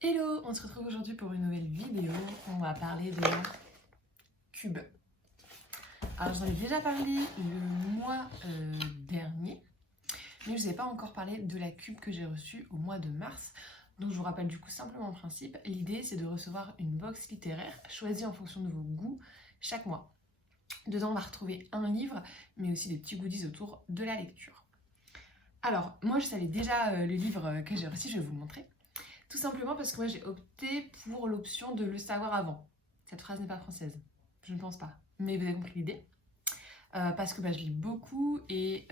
Hello, on se retrouve aujourd'hui pour une nouvelle vidéo. On va parler de cubes. Alors j'en ai déjà parlé le mois dernier, mais je ne vous ai pas encore parlé de la cube que j'ai reçue au mois de mars. Donc je vous rappelle du coup simplement le principe. L'idée c'est de recevoir une box littéraire choisie en fonction de vos goûts chaque mois. Dedans on va retrouver un livre, mais aussi des petits goodies autour de la lecture. Alors moi je savais déjà le livre que j'ai reçu, je vais vous le montrer. Tout simplement parce que moi j'ai opté pour l'option de le savoir avant. Cette phrase n'est pas française, je ne pense pas. Mais vous avez compris l'idée. Parce que je lis beaucoup et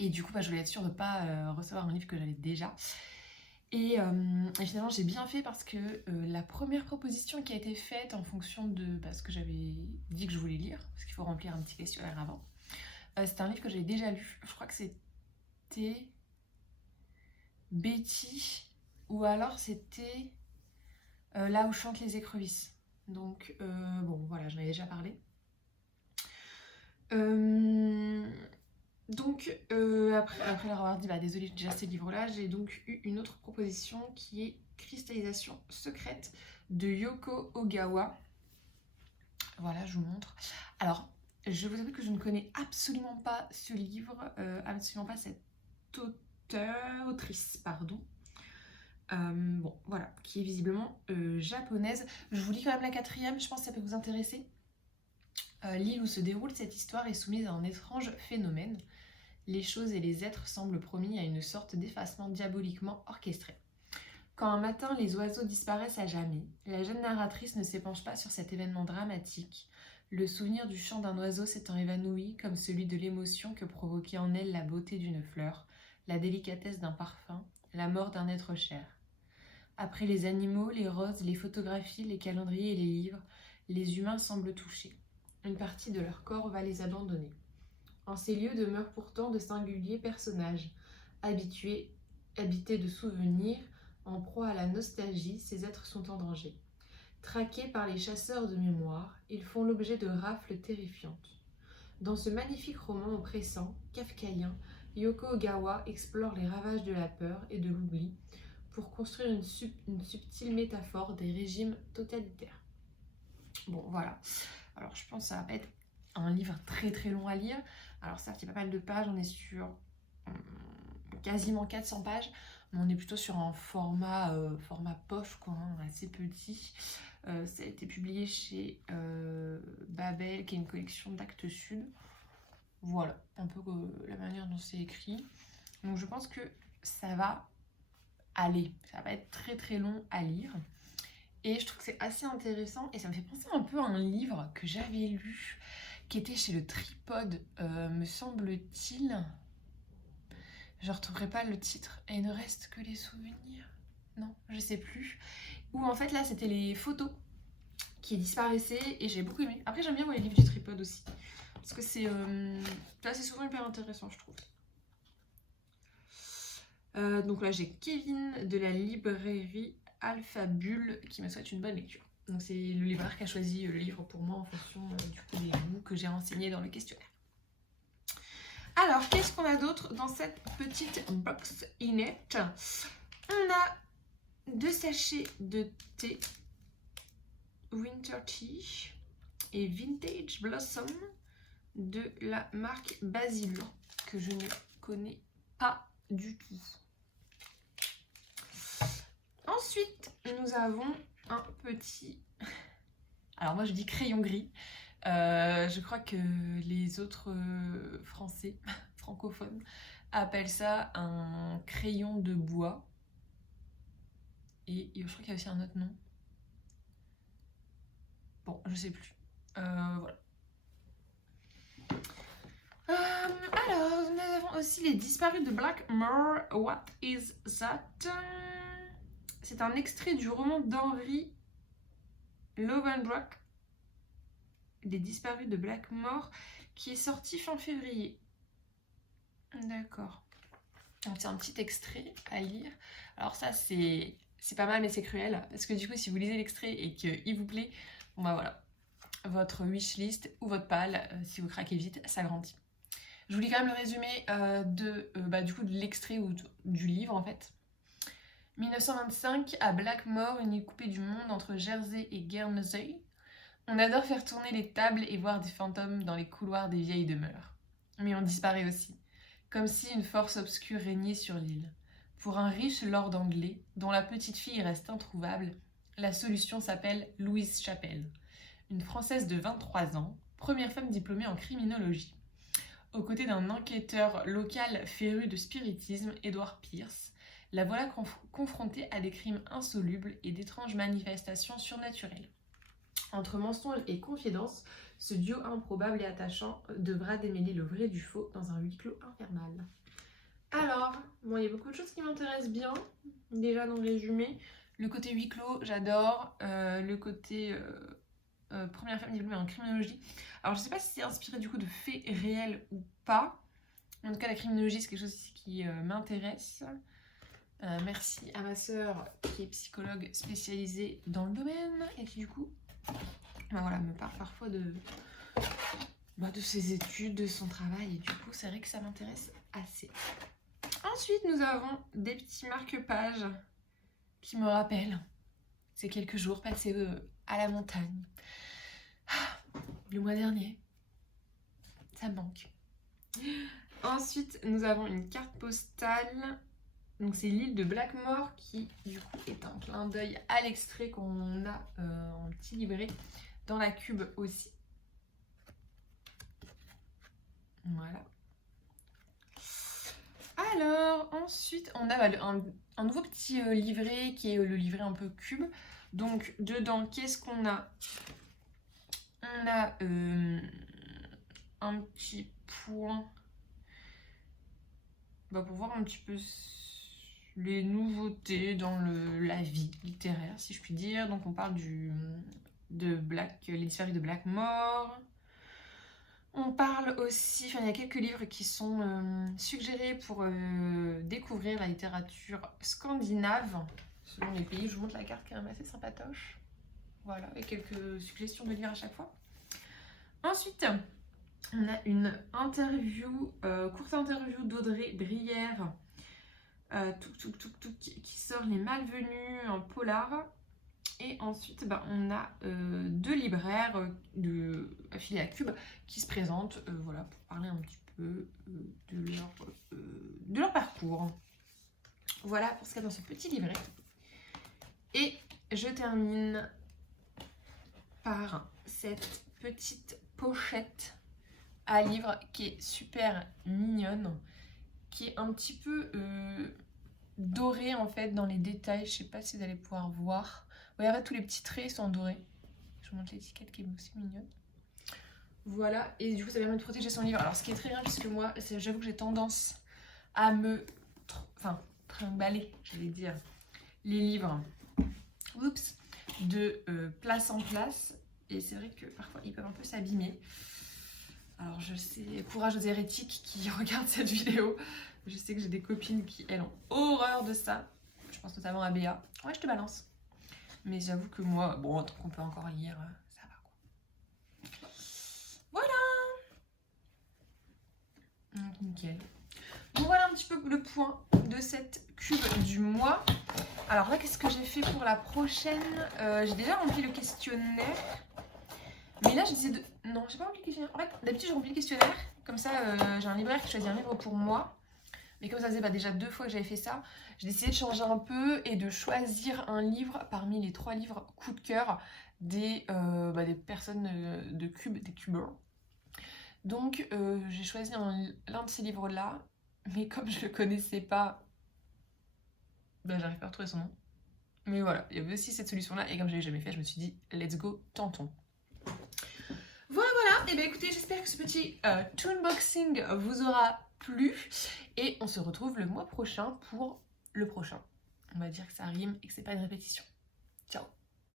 du coup je voulais être sûre de ne pas recevoir un livre que j'avais déjà. Et finalement j'ai bien fait parce que la première proposition qui a été faite en fonction de ce que j'avais dit que je voulais lire, parce qu'il faut remplir un petit questionnaire avant, c'était un livre que j'avais déjà lu. Je crois que c'était Betty. Ou alors c'était Là où chantent les écrevisses. Donc bon voilà, j'en avais déjà parlé. Après leur avoir dit désolé j'ai déjà ces livres là, j'ai donc eu une autre proposition qui est Cristallisation secrète de Yoko Ogawa. Voilà, je vous montre. Alors je vous avoue que je ne connais absolument pas ce livre, absolument pas cette autrice, pardon. Bon, voilà, qui est visiblement japonaise. Je vous lis quand même la quatrième, je pense que ça peut vous intéresser. L'île où se déroule cette histoire est soumise à un étrange phénomène. Les choses et les êtres semblent promis à une sorte d'effacement diaboliquement orchestré. Quand un matin les oiseaux disparaissent à jamais, la jeune narratrice ne s'épanche pas sur cet événement dramatique. Le souvenir du chant d'un oiseau s'étant évanoui comme celui de l'émotion que provoquait en elle la beauté d'une fleur, la délicatesse d'un parfum, la mort d'un être cher. Après les animaux, les roses, les photographies, les calendriers et les livres, les humains semblent touchés. Une partie de leur corps va les abandonner. En ces lieux demeurent pourtant de singuliers personnages, habités de souvenirs, en proie à la nostalgie, ces êtres sont en danger. Traqués par les chasseurs de mémoire, ils font l'objet de rafles terrifiantes. Dans ce magnifique roman oppressant, kafkaïen, Yoko Ogawa explore les ravages de la peur et de l'oubli, pour construire une subtile métaphore des régimes totalitaires. Bon, voilà. Alors, je pense que ça va pas être un livre très très long à lire. Alors, certes, il y a pas mal de pages, on est sur quasiment 400 pages, mais on est plutôt sur un format poche, quoi, assez petit. Ça a été publié chez Babel, qui est une collection d'Actes Sud. Voilà, un peu la manière dont c'est écrit. Donc, je pense que ça va aller. Ça va être très très long à lire. Et je trouve que c'est assez intéressant et ça me fait penser un peu à un livre que j'avais lu qui était chez le Tripode, me semble-t-il. Je ne retrouverai pas le titre. Et il ne reste que les souvenirs. Non, je sais plus. Où en fait là c'était les photos qui disparaissaient et j'ai beaucoup aimé. Après j'aime bien les livres du Tripode aussi. Parce que c'est souvent hyper intéressant je trouve. Donc là j'ai Kevin de la librairie Alphabule qui me souhaite une bonne lecture. Donc c'est le libraire qui a choisi le livre pour moi en fonction du coup des goûts que j'ai renseignés dans le questionnaire. Alors qu'est-ce qu'on a d'autre dans cette petite box inette? On a 2 sachets de thé Winter Tea et Vintage Blossom de la marque Basil que je ne connais pas du tout. Ensuite, nous avons un petit... Alors moi je dis crayon gris. Je crois que les autres français, francophones, appellent ça un crayon de bois. Et je crois qu'il y a aussi un autre nom. Bon, je sais plus. Voilà. Alors, nous avons aussi Les Disparus de Blackmore. What is that? C'est un extrait du roman d'Henry Lovenbrock, Les Disparus de Blackmore, qui est sorti fin février. D'accord. Donc c'est un petit extrait à lire. Alors ça c'est pas mal mais c'est cruel. Parce que du coup si vous lisez l'extrait et qu'il vous plaît, bon voilà. Votre wishlist ou votre pal, si vous craquez vite, s'agrandit. Je vous lis quand même le résumé du coup de l'extrait ou du livre en fait. 1925, à Blackmore, une île coupée du monde entre Jersey et Guernsey. On adore faire tourner les tables et voir des fantômes dans les couloirs des vieilles demeures. Mais on disparaît aussi, comme si une force obscure régnait sur l'île. Pour un riche lord anglais, dont la petite fille reste introuvable, la solution s'appelle Louise Chappell, une Française de 23 ans, première femme diplômée en criminologie. Aux côtés d'un enquêteur local féru de spiritisme, Edward Pierce, la voilà confrontée à des crimes insolubles et d'étranges manifestations surnaturelles. Entre mensonges et confidences, ce duo improbable et attachant devra démêler le vrai du faux dans un huis clos infernal. Alors, bon, il y a beaucoup de choses qui m'intéressent bien, déjà dans le résumé. Le côté huis clos, j'adore. Le côté première femme diplômée en criminologie. Alors, je sais pas si c'est inspiré du coup de faits réels ou pas. En tout cas, la criminologie, c'est quelque chose qui m'intéresse. Merci à ma sœur qui est psychologue spécialisée dans le domaine et qui du coup voilà, me parle parfois de ses études, de son travail, et du coup c'est vrai que ça m'intéresse assez. Ensuite nous avons des petits marque-pages qui me rappellent ces quelques jours passés à la montagne. Le mois dernier, ça me manque. Ensuite nous avons une carte postale. Donc c'est l'île de Blackmore qui du coup est un clin d'œil à l'extrait qu'on a en petit livret dans la cube aussi. Voilà. Alors ensuite on a un nouveau petit livret qui est le livret un peu cube. Donc dedans qu'est-ce qu'on a? On a un petit point pour voir un petit peu les nouveautés dans la vie littéraire, si je puis dire. Donc on parle les disparus de Blackmore. On parle aussi, il y a quelques livres qui sont suggérés pour découvrir la littérature scandinave selon les pays. Je vous montre la carte qui est quand même assez sympatoche. Voilà, et quelques suggestions de livres à chaque fois. Ensuite, on a une courte interview d'Audrey Brière, qui sort Les Malvenus en polar. Et ensuite on a deux libraires affiliés à Cube qui se présentent voilà, pour parler un petit peu de leur parcours. Voilà pour ce qu'il y a dans ce petit livret. Et je termine par cette petite pochette à livre qui est super mignonne, qui est un petit peu dorée en fait dans les détails. Je sais pas si vous allez pouvoir voir. Regardez, tous les petits traits sont dorés. Je vous montre l'étiquette qui est aussi mignonne. Voilà, et du coup ça permet de protéger son livre. Alors ce qui est très bien, puisque moi j'avoue que j'ai tendance à me trimballer, j'allais dire, les livres de place en place. Et c'est vrai que parfois ils peuvent un peu s'abîmer. Alors je sais, courage aux hérétiques qui regardent cette vidéo. Je sais que j'ai des copines qui, elles, ont horreur de ça. Je pense notamment à Béa. Ouais, je te balance. Mais j'avoue que moi, bon, tant qu'on peut encore lire, ça va quoi. Voilà. Donc nickel. Donc voilà un petit peu le point de cette cube du mois. Alors là, qu'est-ce que j'ai fait pour la prochaine? J'ai déjà rempli le questionnaire. Mais là, j'ai décidé de... Non, j'ai pas rempli le questionnaire. En fait, d'habitude, je remplis le questionnaire. Comme ça, j'ai un libraire qui choisit un livre pour moi. Mais comme ça faisait déjà 2 fois que j'avais fait ça, j'ai décidé de changer un peu et de choisir un livre parmi les 3 livres coup de cœur des personnes de Cube, des cubeurs. Donc j'ai choisi l'un de ces livres-là, mais comme je le connaissais pas, j'arrive pas à retrouver son nom. Mais voilà, il y avait aussi cette solution-là, et comme je l'avais jamais fait, je me suis dit, let's go, tentons. Voilà, et bien écoutez, j'espère que ce petit toonboxing vous aura plu, et on se retrouve le mois prochain pour le prochain. On va dire que ça rime et que c'est pas une répétition. Ciao!